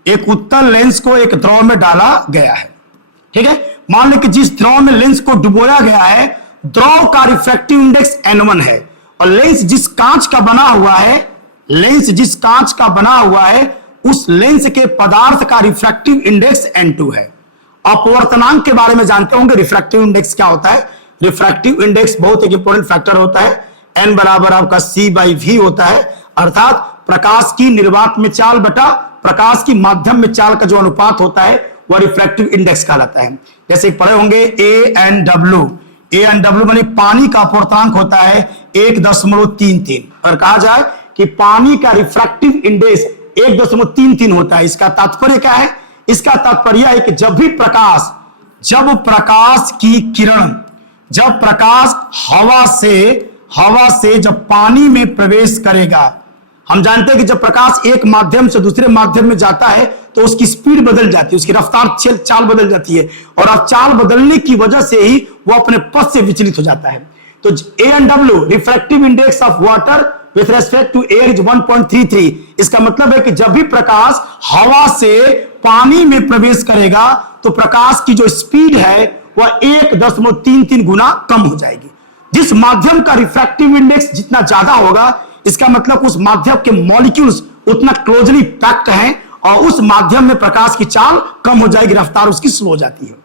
एक उत्तल लेंस को एक द्रव में डाला गया है, ठीक है। मान लीजिए कि जिस द्रव में लेंस को डुबोया गया है, द्रव का रिफ्रैक्टिव इंडेक्स n1 है और लेंस जिस कांच का बना हुआ है उस लेंस के पदार्थ का रिफ्रैक्टिव इंडेक्स n2 है। अपवर्तनांक के बारे में जानते होंगे, रिफ्रैक्टिव इंडेक्स क्या होता है। रिफ्रैक्टिव इंडेक्स बहुत एक इंपॉर्टेंट फैक्टर होता है। n बराबर आपका c/v होता है, अर्थात प्रकाश की निर्वात में चाल बटा प्रकाश की माध्यम में चाल का जो अनुपात होता है वह रिफ्रैक्टिव इंडेक्स कहलाता है। जैसे पढ़े होंगे ANW माने पानी का अपवर्तनांक होता है 1.33। और कहा जाए कि पानी का रिफ्रैक्टिव इंडेक्स 1.33 होता है। इसका तात्पर्य क्या है? इसका तात्पर्य है कि जब प्रकाश हवा से जब पानी में प्रवेश करेगा, हम जानते हैं कि जब प्रकाश एक माध्यम से दूसरे माध्यम में जाता है तो उसकी स्पीड बदल जाती है, उसकी रफ्तार चाल बदल जाती है, और अब चाल बदलने की वजह से ही वो अपने पथ से विचलित हो जाता है। तो ANW refractive index of water with respect to air is 1.33। इसका मतलब है कि जब भी प्रकाश हवा से पानी में प्रवेश करेगा तो प्रकाश की जो स्पीड है वह 1.33 गुना कम हो जाएगी। जिस माध्यम का रिफ्रैक्टिव इंडेक्स जितना ज्यादा होगा, इसका मतलब उस माध्यम के मॉलिक्यूल्स उतना क्लोजली पैक्ड हैं और उस माध्यम में प्रकाश की चाल कम हो जाएगी, रफ्तार उसकी स्लो हो जाती है।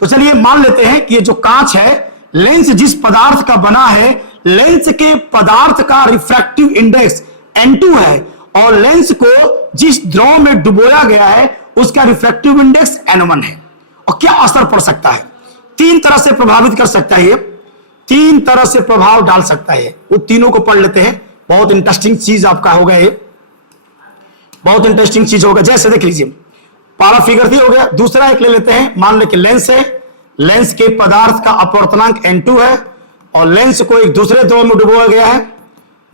तो चलिए मान लेते हैं कि ये जो कांच है, लेंस जिस पदार्थ का बना है, लेंस के पदार्थ का रिफ्रैक्टिव इंडेक्स n2 है और लेंस को जिस द्रव में डुबोया गया है उसका रिफ्रैक्टिव इंडेक्स n1 है। और क्या असर पड़ सकता है? 3 तरह से प्रभावित कर सकता है, 3 तरह से प्रभाव डाल सकता है। वो तीनों को पढ़ लेते हैं, बहुत इंटरेस्टिंग चीज आपका होगा, ये बहुत इंटरेस्टिंग चीज होगा। जैसे देख लीजिए, पहला फिगर हो गया। दूसरा एक ले लेते हैं, मान लो कि लेंस है, लेंस के पदार्थ का अपवर्तनांक n2 है और लेंस को एक दूसरे द्रव में डुबोया गया है।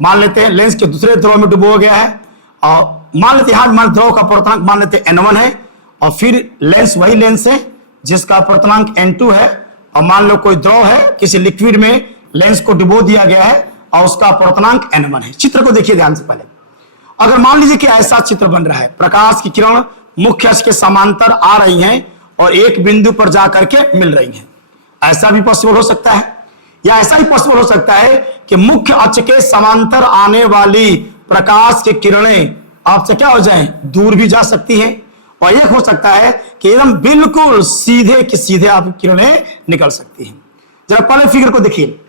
मान लेते हैं लेंस के दूसरे द्रव में डुबोया गया है और मान लेते हैं द्रव का अपवर्तनांक मान लेते हैं n1 है, और फिर लेंस वही लेंस है जिसका अपवर्तनांक n2 है, और मान लो कोई द्रव है, किसी लिक्विड में लेंस को डुबो दिया गया है और उसका अपवर्तनांक n1 है। चित्र को देखिए ध्यान से। पहले अगर मान लीजिए कि ऐसा चित्र बन रहा है, प्रकाश की किरण मुख्य अक्ष के समांतर आ रही हैं और एक बिंदु पर जाकर के मिल रही हैं, ऐसा भी पॉसिबल हो सकता है। या ऐसा ही पॉसिबल हो सकता है कि मुख्य अक्ष के समांतर आने वाली प्रकाश की किरणें आपसे क्या हो जाएं, दूर भी जा सकती हैं, और एक हो सकता है कि एकदम बिल्कुल सीधे की सीधे आप किरणें निकल सकती हैं। जरा पहले फिगर को देखिए,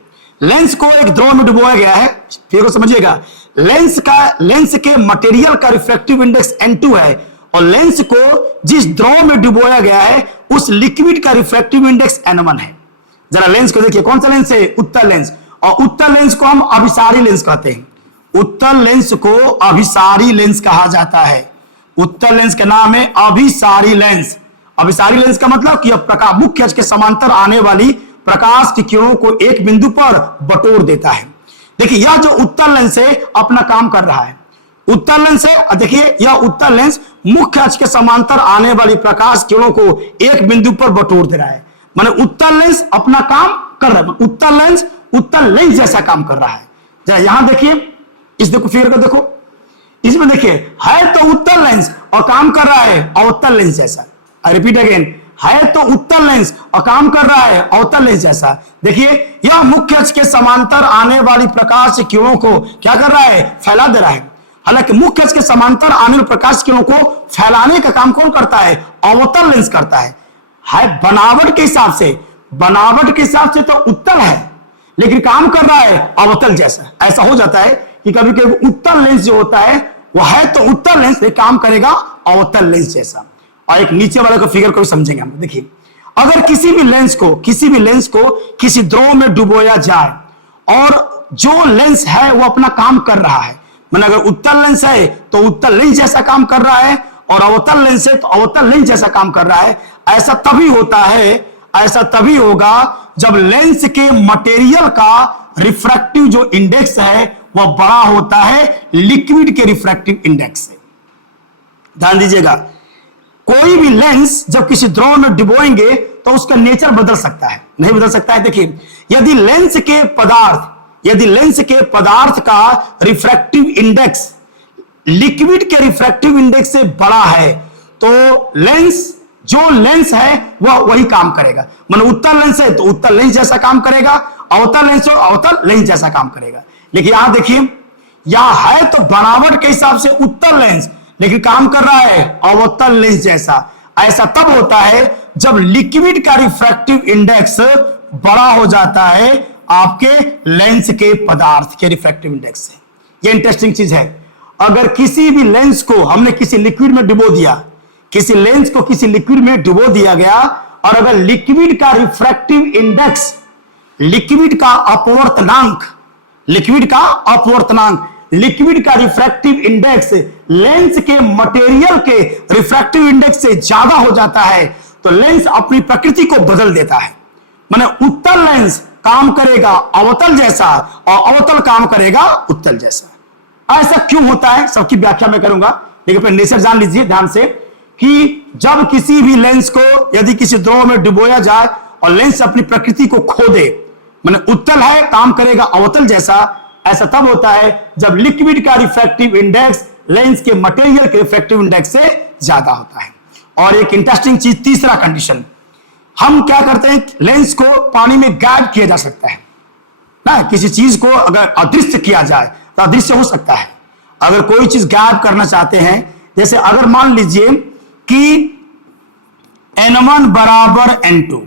लेंस को एक द्रव में डुबोया गया है, फिगर को समझिएगा। लेंस के मटेरियल का रिफ्रैक्टिव इंडेक्स n2 है और लेंस को जिस द्रव में डुबोया गया है उस लिक्विड का रिफ्रैक्टिव इंडेक्स n1 है। जरा लेंस को देखिए, कौन सा लेंस है? उत्तल लेंस। और उत्तल लेंस को हम अभिसारी लेंस कहते हैं। उत्तल लेंस को अभिसारी लेंस कहा जाता है। उत्तल लेंस का नाम है अभिसारी लेंस। अभिसारी लेंस का मतलब कि प्रकाश मुख्य अक्ष के समांतर आने वाली प्रकाश की किरणों को एक बिंदु पर बटोर देता है। देखिए यह जो उत्तल लेंस है अपना काम कर रहा है। उत्तल लेंस है, और देखिए यह उत्तल लेंस मुख्य अक्ष के समांतर आने वाली प्रकाश किरणों को एक बिंदु पर बटोर दे रहा है। माने उत्तल लेंस अपना काम कर रहा है, उत्तल लेंस उत्तल लेंस जैसा काम कर रहा है। जरा यहां देखिए, इस देखो फिगर को देखो, इसमें देखिए है तो उत्तल लेंस और काम कर रहा है अवतल लेंस जैसा। आई रिपीट अगेन, है तो उत्तल लेंस और काम कर रहा है अवतल लेंस जैसा। देखिए यह मुख्य अक्ष के समांतर आने वाली प्रकाश किरणों को क्या कर रहा है, फैला दे रहा है। हालांकि मुख्य अक्ष के समांतर आने वाली प्रकाश किरणों को फैलाने का काम कौन करता है, अवतल लेंस करता है। बनावट के हिसाब से, बनावट के हिसाब से तो उत्तल है, लेकिन काम कर रहा है अवतल जैसा। ऐसा हो जाता है कि कभी कभी उत्तल लेंस जो होता है वह है तो उत्तल लेंस, काम करेगा अवतल लेंस जैसा। और एक नीचे वाले को फिगर को भी समझेंगे हम। देखिए अगर किसी भी लेंस को किसी द्रव में डुबोया जाए और जो लेंस है वो अपना काम कर रहा है, मतलब अगर उत्तल लेंस है तो उत्तल लेंस जैसा काम कर रहा है, और अवतल लेंस है तो अवतल लेंस जैसा काम कर रहा है। ऐसा तभी होता है, ऐसा तभी होगा जब लेंस के मटेरियल का रिफ्रैक्टिव जो इंडेक्स है वह बड़ा होता है लिक्विड के रिफ्रैक्टिव इंडेक्स से। ध्यान दीजिएगा, कोई भी लेंस जब किसी द्रव में डुबोएंगे तो उसका नेचर बदल सकता है, नहीं बदल सकता है। देखिए यदि लेंस के पदार्थ का रिफ्रैक्टिव इंडेक्स लिक्विड के रिफ्रैक्टिव इंडेक्स से बड़ा है तो जो लेंस है वह वही काम करेगा। मतलब उत्तल लेंस है तो उत्तल लेंस जैसा काम करेगा, अवतल लेंस हो अवतल लेंस जैसा काम करेगा। लेकिन यहां देखिए, यहां है तो बनावट के हिसाब से उत्तल लेंस, लेकिन काम कर रहा है अवतल लेंस जैसा। ऐसा तब होता है जब लिक्विड का रिफ्रैक्टिव इंडेक्स बड़ा हो जाता है आपके लेंस के पदार्थ के रिफ्रैक्टिव इंडेक्स से। यह इंटरेस्टिंग चीज है। अगर किसी भी लेंस को हमने किसी लिक्विड में डुबो दिया, किसी लेंस को किसी लिक्विड में डुबो दिया गया, और अगर लिक्विड का रिफ्रैक्टिव इंडेक्स, लिक्विड का रिफ्रैक्टिव इंडेक्स लेंस के मटेरियल के रिफ्रैक्टिव इंडेक्स से ज्यादा हो जाता है तो लेंस अपनी प्रकृति को बदल देता है। माने उत्तल लेंस काम करेगा अवतल जैसा और अवतल काम करेगा उत्तल जैसा। ऐसा क्यों होता है सबकी व्याख्या मैं करूंगा, लेकिन अपने नेचर जान लीजिए ध्यान से कि जब किसी भी लेंस को यदि किसी द्रव में डुबोया जाए और लेंस अपनी प्रकृति को खो दे, माने उत्तल है काम करेगा अवतल जैसा, ऐसा तब होता है जब लिक्विड का रिफ्रैक्टिव इंडेक्स लेंस के मटेरियल के रिफ्रैक्टिव इंडेक्स से ज्यादा होता है। और एक इंटरेस्टिंग चीज, तीसरा कंडीशन, हम क्या करते हैं, लेंस को पानी में गायब किया जा सकता है ना। किसी चीज को अगर अदृश्य किया जाए तो अदृश्य हो सकता है। अगर कोई चीज गायब करना चाहते हैं, जैसे अगर मान लीजिए कि N1 बराबर N2,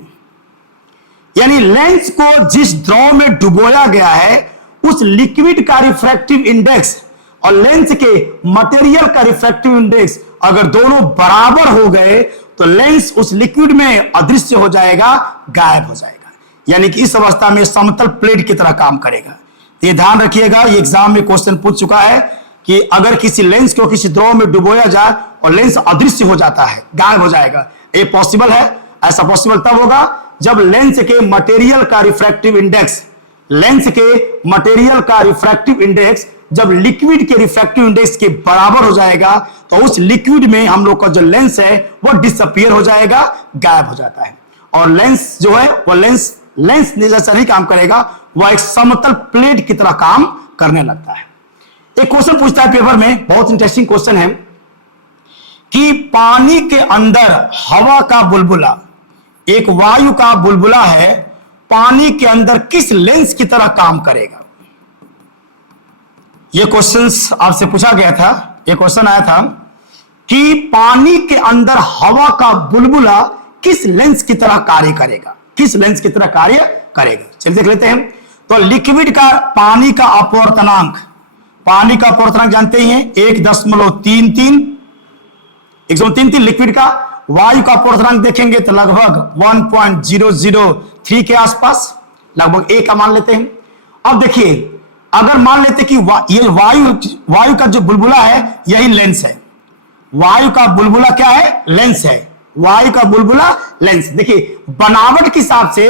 यानी लेंस को जिस द्रव में डुबोया गया है उस लिक्विड का रिफ्रैक्टिव इंडेक्स और लेंस के मटेरियल का रिफ्रैक्टिव इंडेक्स अगर दोनों बराबर हो गए तो लेंस उस लिक्विड में अदृश्य हो जाएगा, गायब हो जाएगा। यानी कि इस अवस्था में समतल प्लेट की तरह काम करेगा। तो ये ध्यान रखिएगा, ये एग्जाम में क्वेश्चन पूछ चुका है कि अगर किसी लेंस को किसी द्रव में डुबोया जाए और लेंस अदृश्य हो जाता है, गायब हो जाएगा, ये पॉसिबल है। ऐसा पॉसिबल तब होगा जब लेंस के मटेरियल का रिफ्रैक्टिव इंडेक्स, लेंस के मटेरियल का रिफ्रैक्टिव इंडेक्स जब लिक्विड के रिफ्रैक्टिव इंडेक्स के बराबर हो जाएगा तो उस लिक्विड में हम लोग का जो लेंस है वो डिसअपीयर हो जाएगा, गायब हो जाता है। और लेंस जो है वो लेंस जैसा नहीं काम करेगा, वह एक समतल प्लेट की तरह काम करने लगता है। एक क्वेश्चन पूछता है पेपर में, बहुत इंटरेस्टिंग क्वेश्चन है कि पानी के अंदर हवा का बुलबुला, एक वायु का बुलबुला है, पानी के अंदर किस लेंस की तरह काम करेगा। यह क्वेश्चंस आपसे पूछा गया था, यह क्वेश्चन आया था कि पानी के अंदर हवा का बुलबुला किस लेंस की तरह कार्य करेगा, किस लेंस की तरह कार्य करेगा। चलिए देख लेते हैं। तो लिक्विड का पानी का अपवर्तनांक, पानी का अपवर्तनांक जानते ही हैं 1.33 लिक्विड का। वायु का अपवर्तनांक देखेंगे तो लगभग 1.003 के आसपास, लगभग ए का मान लेते हैं। अब देखिए, अगर मान लेते कि ये वायु का जो बुलबुला है यही लेंस है, वायु का बुलबुला क्या है, लेंस है, वायु का बुलबुला लेंस। देखिए बनावट के हिसाब से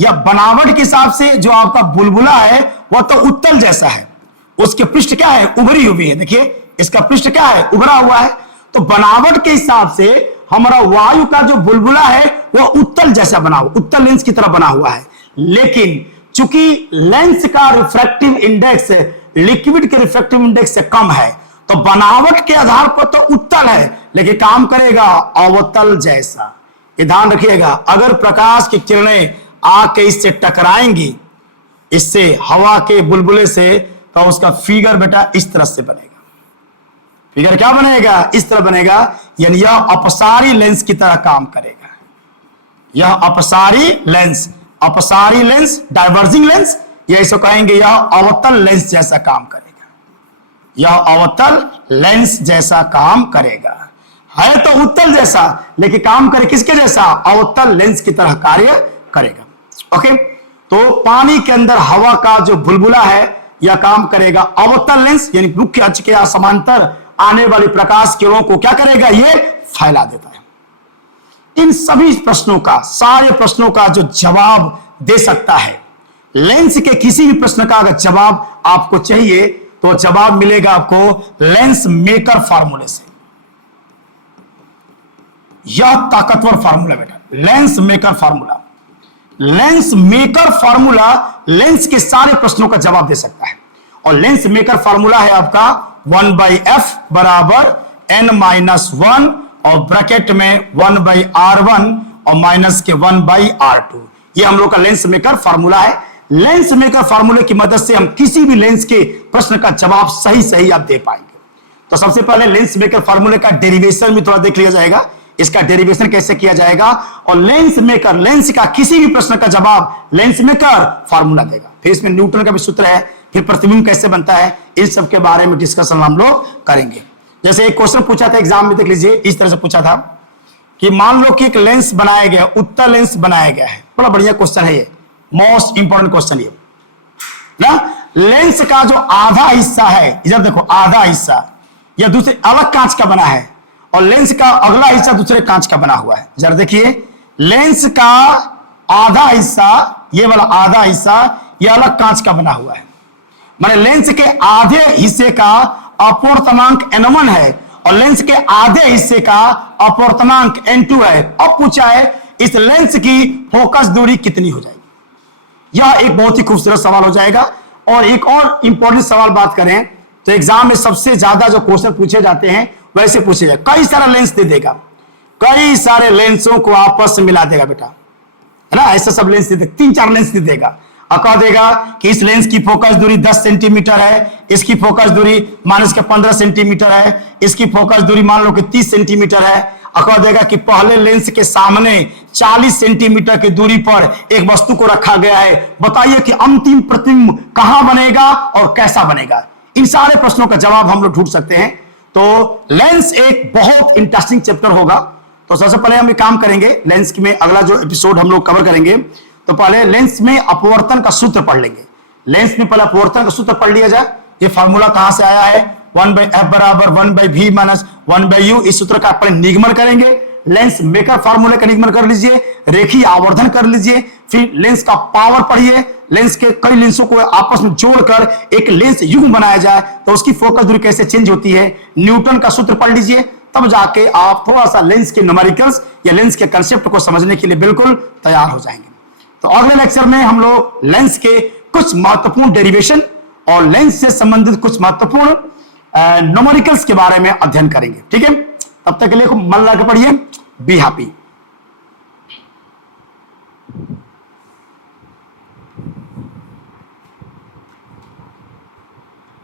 या बनावट के हिसाब से जो आपका बुलबुला है वह तो उत्तल जैसा है, उसके पृष्ठ क्या है, उभरी हुई है। देखिए इसका पृष्ठ क्या है, उभरा हुआ है। तो बनावट के हिसाब से हमारा वायु का जो बुलबुला है वो उत्तल जैसा बना हुआ, उत्तल लेंस की तरह बना हुआ है। लेकिन चूंकि लेंस का रिफ्रैक्टिव इंडेक्स लिक्विड के रिफ्रैक्टिव इंडेक्स से कम है, तो बनावट के आधार पर तो उत्तल है, लेकिन काम करेगा अवतल जैसा। ये ध्यान रखिएगा, अगर प्रकाश की किरणें आके इससे टकराएंगी, इससे हवा के बुलबुले से, तो उसका फिगर बेटा इस तरह से बनेगा। फिगर क्या बनेगा, इस तरह बनेगा, यानी यह अपसारी लेंस की तरह काम करेगा। यह अपसारी लेंस डाइवर्जिंग लेंस, या इसे कहेंगे यह अवतल लेंस जैसा काम करेगा। यह अवतल लेंस जैसा काम करेगा। है तो उत्तल जैसा, लेकिन काम करे किसके जैसा, अवतल लेंस की तरह कार्य करेगा। ओके, तो पानी के अंदर हवा का जो बुलबुला है यह काम करेगा अवतल लेंस, यानी मुख्य अक्ष के समांतर आने वाली प्रकाश किरणों को क्या करेगा, ये फैला देता है। इन सभी प्रश्नों का, सारे प्रश्नों का जो जवाब दे सकता है, लेंस के किसी भी प्रश्न का अगर जवाब आपको चाहिए तो जवाब मिलेगा आपको लेंस मेकर फार्मूले से। यह ताकतवर फार्मूला बेटा, lens maker formula. Lens maker formula lens के सारे प्रश्नों का जवाब दे सकता है। और लेंस मेकर फार्मूला है आपका 1/f बराबर n-1 और ब्रैकेट में 1/r1 और माइनस के 1/r2। ये हम लोग का लेंस मेकर फार्मूला है। लेंस मेकर फार्मूले की मदद से हम किसी भी लेंस के प्रश्न का जवाब सही आप दे पाएंगे। तो सबसे पहले लेंस मेकर फार्मूले का डेरिवेशन भी थोड़ा देख लिया जाएगा, इसका डेरिवेशन कैसे किया जाएगा। और लेंस मेकर, लेंस का किसी भी प्रश्न का जवाब लेंस मेकर फार्मूला देगा। फिर इसमें न्यूटन का भी सूत्र है, फिर प्रतिबिंब कैसे बनता है, इन सब के बारे में डिस्कशन हम लोग करेंगे। जैसे एक क्वेश्चन पूछा था एग्जाम में, देख लीजिए, इस तरह से पूछा था कि मान लो कि एक लेंस बनाया गया, उत्तल लेंस बनाया गया है। बड़ा बढ़िया क्वेश्चन है ये, मोस्ट इंपॉर्टेंट क्वेश्चन ये ना। लेंस का जो आधा हिस्सा है, इधर देखो, आधा हिस्सा यह दूसरे अलग कांच का बना है, और लेंस का अगला हिस्सा दूसरे कांच का बना हुआ है। जरा देखिए, लेंस का आधा हिस्सा, ये वाला आधा हिस्सा, यह अलग कांच का बना हुआ है। माने लेंस के आधे हिस्से का अपवर्तनांक n1 है और लेंस के आधे हिस्से का अपवर्तनांक n2 है। अब पूछा है इस लेंस की फोकस दूरी कितनी हो जाएगी। यह एक बहुत ही खूबसूरत सवाल हो जाएगा। और एक और इंपॉर्टेंट सवाल बात करें तो एग्जाम में सबसे ज्यादा जो क्वेश्चन पूछे जाते हैं वैसे पूछे जाए, कई सारे लेंस दे देगा, कई सारे लेंसों को आपस में मिला देगा बेटा, है ना। ऐसा सब लेंस दे देगा, 3-4 लेंस दे देगा और कह देगा कि इस लेंस की फोकस दूरी 10 सेंटीमीटर है, इसकी फोकस दूरी माइनस के 15 सेंटीमीटर है, इसकी फोकस दूरी मान लो कि 30 सेंटीमीटर है। और कह देगा कि पहले लेंस के सामने 40 सेंटीमीटर की दूरी पर एक वस्तु को रखा गया है, बताइए कि अंतिम प्रतिबिंब कहां बनेगा और कैसा बनेगा। इन सारे प्रश्नों का जवाब हम लोग ढूंढ सकते हैं। तो लेंस एक बहुत इंटरेस्टिंग चैप्टर होगा। तो सबसे पहले हम एक काम करेंगे, लेंस में अगला जो एपिसोड हम लोग कवर करेंगे, तो पहले लेंस में अपवर्तन का सूत्र पढ़ लेंगे। लेंस में पहले अपवर्तन का सूत्र पढ़ लिया जाए। ये फार्मूला कहां से आया है, 1/f बराबर 1/v माइनस 1/u। इस सूत्र का पहले निगमन करेंगे। लेंस मेकर फार्मूले का निगमन कर लीजिए, रेखीय आवर्धन कर लीजिए, फिर लेंस का पावर पढ़िए। लेंस के कई लेंसों को आपस में जोड़कर एक लेंस युग्म बनाया जाए तो उसकी फोकस दूरी कैसे चेंज होती है, न्यूटन का सूत्र पढ़ लीजिए। तब जाके आप थोड़ा सा लेंस के न्यूमेरिकल्स या लेंस के कंसेप्ट को समझने के लिए बिल्कुल तैयार हो जाएंगे। तो अगले लेक्चर में हम लोग लेंस के कुछ महत्वपूर्ण डेरिवेशन और लेंस से संबंधित कुछ महत्वपूर्ण न्यूमेरिकल्स के बारे में अध्ययन करेंगे। ठीक है, तब तक के लिए मन लगा के पढ़िए। Be happy.